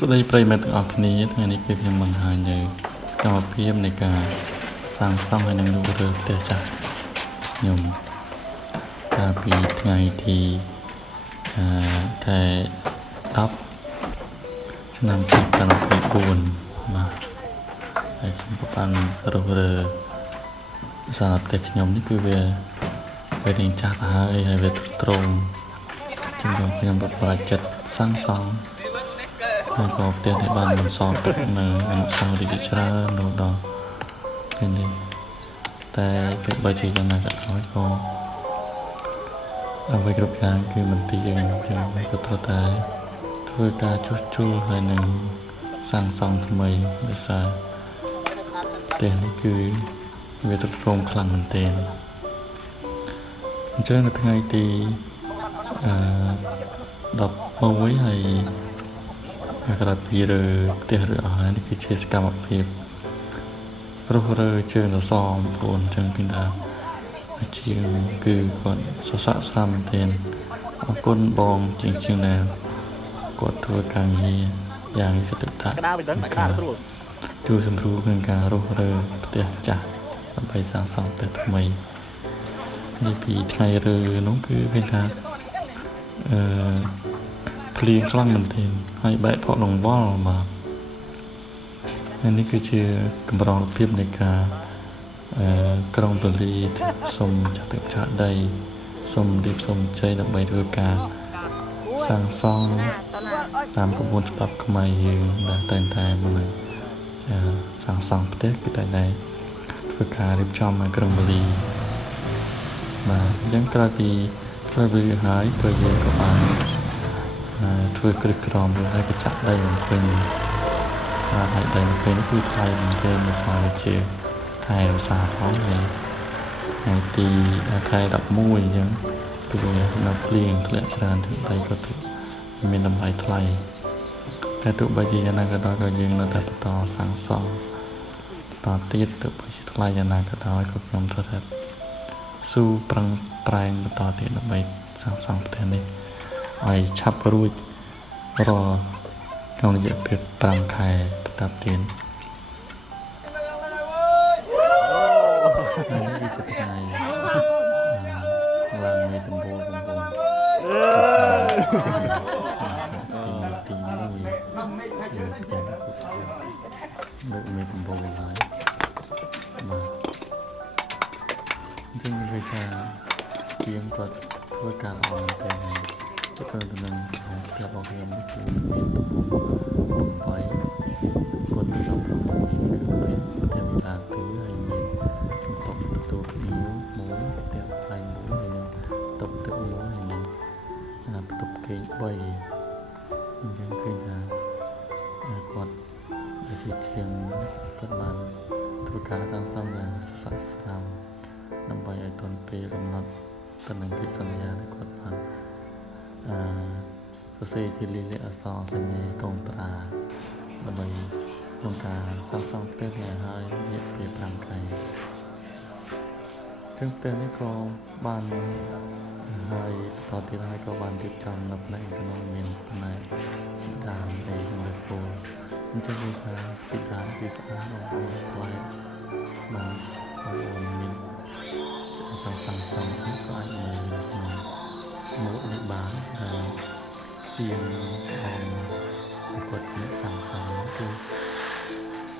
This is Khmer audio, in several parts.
สุดท้ายปลายเม็ดออกนี้ทั้งนี้คือยังมันหายอยู่กรรมเพียบในการสร้างซ่อมให้นังดูเรือเตะจักยมกาปีไงทีไทยทับฉะนั้นปีกันไปบุญมาไอ้คุณพ่อปันเรือสำหรับเด็กยมนี่คือเวไปเรียนจักหายให้เวทตรงจึงยมพยายามประจัดสร้างซ่อมให้ก็เตือนให้บ้านมันสอบตึกหนึ่งอันสองดิจิทัลโน้ตดอกเป็นดีแต่เป็นใบจีกันนะก็เอาไว้ก็เอาไว้กระยางคือมันตีอย่างไม่ก็ตัวแต่ทั่วการชูให้หนึ่งสร้างซองทำไมไม่ใช่แต่นี่คือเวทโรงคลังมันเต็มเจอในทั้งไอตีดอกมวยให้กระดาษปีเรือเตะเรือนี่คือเชสกรรมเพียบรูเรือเจอแล้วซ้อมโผล่จังพินดาเชียงคือก่อนสะซ้ำเต็นเอาก้นบองจริงๆแล้วกดตัวกลางยีอย่างจะตึกตักดูสำรูเพื่อนการรูเรือเตะจักไปสร้างสองแต่ทำไมในปีไทยเรือน้องคือเป็นการเพลียงคลั่งมันเต็มให้ใบเพาะลงว่อมาอันนี้คือชื่อกำลังเพียบในการกรองตัวลีสมจากตึกชาได้สมดิบสมใจดับใบด้วยการสร้างซองตามกระบวนการขมายยืนได้แต่มาเลยจะสร้างซองประเทศคือแต่ใดด้วยการริบจอมกรองตัวลีมายังกระปีหายตัวเยอะกับมันช่วยกระกรองหรือให้กระจัดได้เหมือนเป็นให้ได้เหมือนเป็นคือไทยเหมือนเป็นมาซอยเชียไทยภาษาท้องเลยไอตีไทยดับมุ้ยยังตัวนับเลี้ยงทะเลชานถึงใดก็ถูกมีลำไรไทยแต่ตัวใบจีนากระดอยก็ยังเราแต่ต่อสังสองต่อตีตัวใบจีไทยยานากระดอยก็ยอมทดสู้ปรังแปลงต่อตีดับใบสังสองประเทศนี้ไอชับรุ่ยรอเราจะเปิดปรังไข่ตัดเตียนอันนี้คือจะทายวางในตำโบตีมุ้ยเดี๋ยวจะได้เลิกในตำโบหลายมาจึงเลยค่ะเพียงกดทั่วการออกแต่ไงก็เติมตัวนึงของเทียบออกเรียมนี่คือเมียนตำโบไว้กดยอมทำมุ้ยคือเป็นเทวดาตื้อให้เมียนตบตัวนิ้วหมูเตียบไฟหมูให้หนึ่งตบตัวหมูให้หนึ่งตบเกยใบยังเคยจะกดไอเชียงกดบันทุกการสร้างสรรค์อย่างสัตย์สามนำไปไอตอนปีลำนัดตอนหนึ่งที่สัญญาในกดบันสุเซจิลิเลอซอสัญญากองตราลำไปลงการสร้างสรรค์เพื่อให้เรียกเปรียบร่างกายซึ่งเตือนให้กองบ้านให้ต่อที่ได้ก็บ้านติดจำนับในขนมเมนตนายดามในจังหวัดโปมันจะมีการปิดร้านพิซซ่าออกไว้มาเอาโอนมินจะสั่งสองก็อาจมีหมูในบ้านเจียงทองกดเนื้อสั่งสองคือ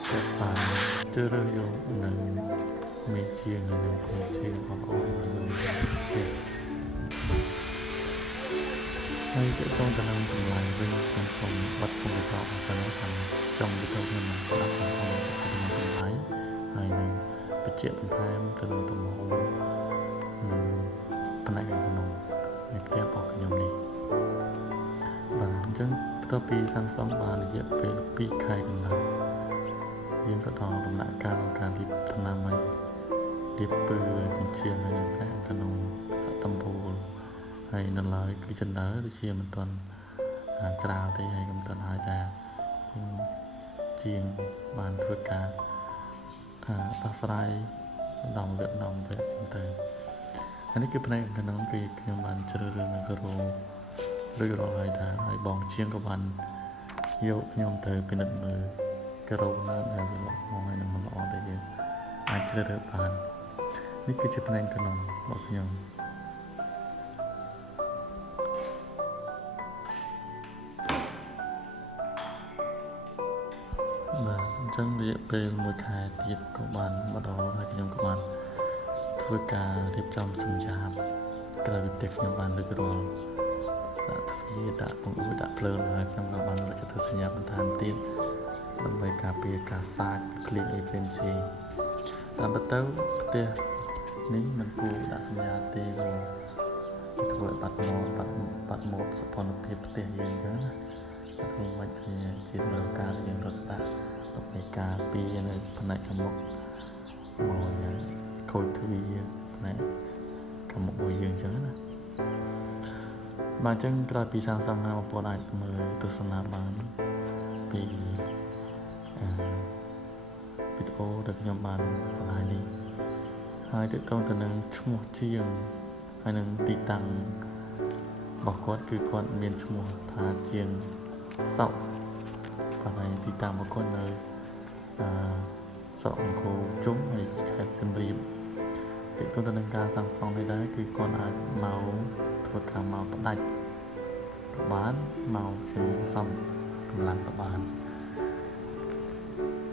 เกิดปานเจอเรื่องอยู่หนึ่งมีเชียงหนึ่งคนเชียงของอ่อนหนึ่งเด็กในเจ้าต้องกำลังทำลายเป็นคนสมวัดคงจะออกจากนั้นทำจงไปเท่านั้นรับของคนจะทำทำร้ายหายหนึ่งไปเจี๊ยบเป็นไทม์ตะลุงตะโมหนึ่งพนักงานขนมในเทียบออกขยมนี้บางจังตัวปีสร้างสองบาลเยอะไปปีไข่กันแล้วยังก็ต้องดำเนินการที่ทำนำใหม่ดิบปืนเชียงในน้ำแข็งขนมตำโพให้นั่นเลยคือฉันเด้อเชียงมันตอนกล่าวที่ให้กำตันหายแต่เชียงบานธุรการตักสไลดองเลือดดองเลือดเติมอันนี้คือเพลงขนมปีกยังบานเจริญในกระโรหรือรอให้ได้ให้บองเชียงกับบัน យកខ្ញុំទៅពិនិត្យមើលក្រោណាដែលវាល្អហើយនឹងមិនល្អដែលយើងអាចជ្រើសរើសបាននេះគឺជាផ្នែកក្នុងរបស់ខ្ញុំបាទអញ្ចឹងរយៈពេល1ខែទៀតក៏បានមកដល់ហើយខ្ញុំក៏បានធ្វើការរៀបចំសម្យាបក្រៅពីផ្ទះខ្ញុំបានលើករាល់ដាក់ទ្វារដាក់ពង្អួយដាក់ភ្លើងហើយខ្ញុំក៏បានរកធ្វើសញ្ញាបន្ថែមទៀតដើម្បីការពារការសាកភ្លៀងអីផ្សេងតាមពិតទៅផ្ទះនេះមិនគួរដាក់សញ្ញាទេព្រោះវាធ្វើឲ្យបាត់ម៉ូដសុខភាពផ្ទះយើងអញ្ចឹងណាតែព្រោះមិនវាជាតម្រូវការដែលយើងរត់ដាក់ដើម្បីការពារនៅផ្នែកខាងមុខមកយ៉ាងខូចទ្វារផ្នែកខាងមុខរបស់យើងអញ្ចឹងណាបាទអញ្ចឹងក្រោយពីសាងសង់ហើយបងប្អូនអាចមើលទស្សនាបានពីវីដេអូដែលខ្ញុំបានបង្ហាញនេះហើយទាក់ទងទៅនឹងឈ្មោះជាងហើយនឹងទីតាំងរបស់គាត់គឺគាត់មានឈ្មោះថាជាងសក់បាទហើយទីតាំងរបស់គាត់នៅសក់អង្គរជុំហើយខេត្តសៀមរាបទាក់ទងទៅនឹងការសាងសង់នេះដែរគឺគាត់អាចមកធ្វើការមកផ្ដាច់បានមកជាសំកម្លាំងបាន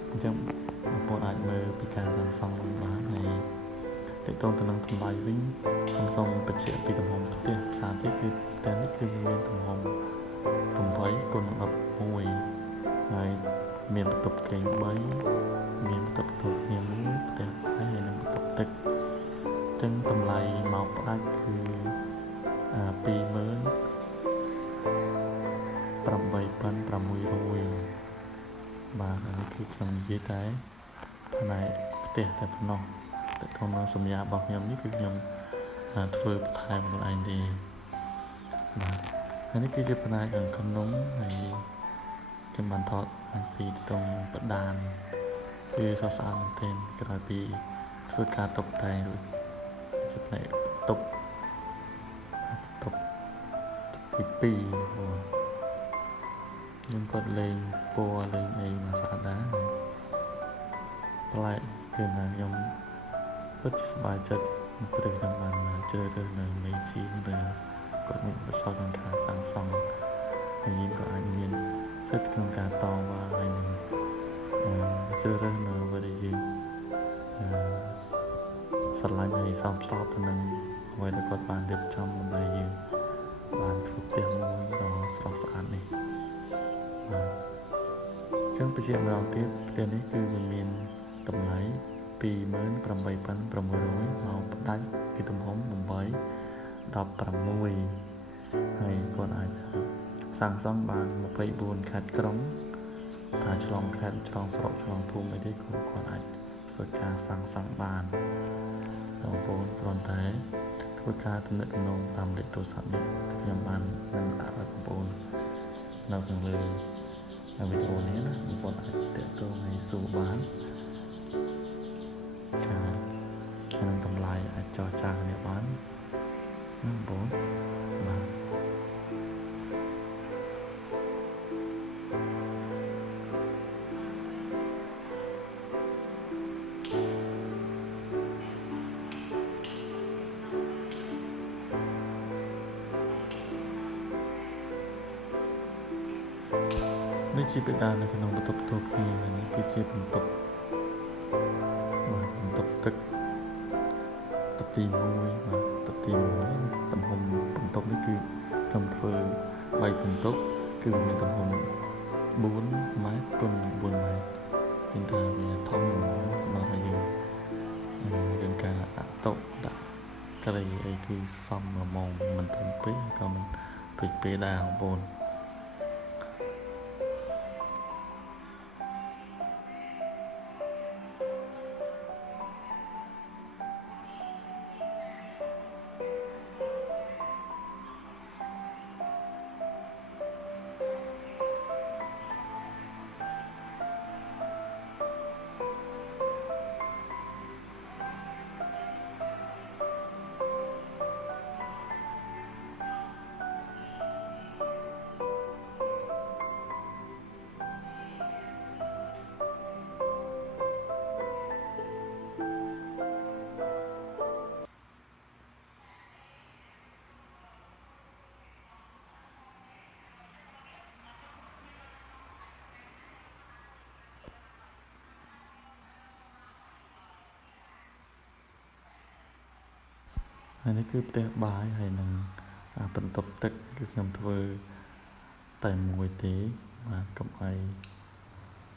អញ្ចឹងបងប្អូនអាចមើលពីការសាងសង់បានហើយទាក់ទងទៅនឹងតម្លៃវិញខ្ញុំសូមបញ្ជាក់ពីទំហំផ្ទះផ្សារទៀតគឺផ្ទះនេះគឺមានទំហំ8 x 11ហើយមានបន្ទប់គេង3មានបន្ទប់ទូគ្នា1ផ្ទះបាយហើយនិងបន្ទប់ទឹកចឹងតម្លៃមកផ្ដាច់គឺ28600បាទនេះគឺខ្ញុំនិយាយតែផ្នែកផ្ទះតែប៉ុណ្ណោះតែក្នុងសញ្ញារបស់ខ្ញុំនេះគឺខ្ញុំធ្វើបន្ថែមខ្លួនឯងទេបាទហើយនេះគឺជាផ្នែកខាងក្នុងហើយខ្ញុំបានថតអំពីតรงបដានគឺសស្អាតមែនទែនក្រោយពីធ្វើការតុបតែងរួចជាផ្នែកតុបទី2បងខ្ញុំគាត់លេងពណ៌លេងអីមកស្អាតដែរប្លែកគឺថាខ្ញុំពិតជាសប្បាយចិត្តព្រោះខ្ញុំបានជ្រើសរើសនៅមេជីដែលគាត់មានបទពិសោធន៍ក្នុងការសាងសង់ហើយយើងក៏អាចមានសិទ្ធិក្នុងការតវ៉ាហើយនឹងជ្រើសរើសនៅអ្វីដែលយើងស្រឡាញ់ហើយសមស្របទៅនឹងអ្វីដែលគាត់បានរៀបចំដើម្បីយើងបានធ្វើផ្ទះមួយដ៏ស្រស់ស្អាតនេះបាទចឹងបញ្ជាក់ម្ដងទៀតផ្ទះនេះគឺវាមានតម្លៃ28600មកផ្ដាច់គឺទំហំ8 16ហើយគាត់អាចសាងសង់បាន24ខេត្តក្រុងថាឆ្លងខេត្តឆ្លងស្រុកឆ្លងភូមិអីទេគាត់អាចធ្វើការសាងសង់បានបងប្អូនគ្រាន់តែធ្វើការទំនាក់ទំនងតាមលេខទូរស័ព្ទនេះខ្ញុំបាននឹងដាក់ឲ្យបងប្អូននៅខាងលើវីដេអូនេះណាបងប្អូនអាចទាក់ទងឲ្យសួរបានការនឹងតម្លៃអាចចរចាគ្នាបានណាបងប្អូនបាទនេះជាបេដានៅក្នុងបន្ទប់ទូគ្នាហើយនេះគឺជាបន្ទប់ទឹកទី1បាទទឹកទី1ណាទំហំបន្ទប់នេះគឺខ្ញុំធ្វើ3បន្ទប់គឺមានទំហំ4ម៉ែត្រគុណនឹង4ម៉ែត្រមានថាវាធំល្មមដល់ឲ្យយើងការដាក់តុដាក់កៅអីអីគឺសមល្មមមិនធំពេកក៏មិនពេកពេកដែរបងប្អូន ហើយនេះគឺផ្ទះបាយហើយនឹងបន្ទប់ទឹកគឺខ្ញុំធ្វើតែមួយទេបាទកុំឲ្យ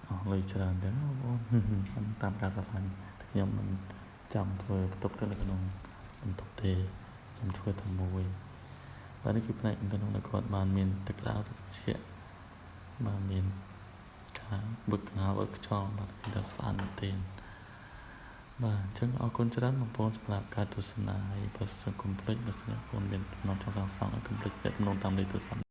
អស់លុយច្រើនទេណាបងប្អូនតាមការស្រឡាញ់តែខ្ញុំមិនចង់ធ្វើបន្ទប់ទឹកនៅក្នុងបន្ទប់ទេខ្ញុំធ្វើតែមួយបាទនេះគឺផ្នែកក្នុងដែលគាត់បានមានទឹកក្តៅទឹកត្រជាក់បាទមានការវឹកណាវឹកខ្យល់បាទគឺថាស្អាតមែនទែនបាទអញ្ចឹងអរគុណច្រើនបងប្អូនសម្រាប់ការទស្សនាហើយបើសិនកុំភ្លេចបើសិនបងប្អូនមានដំណងចង់សាងសង់ឲ្យកុំភ្លេចទំនងតាមលេខទូរស័ព្ទ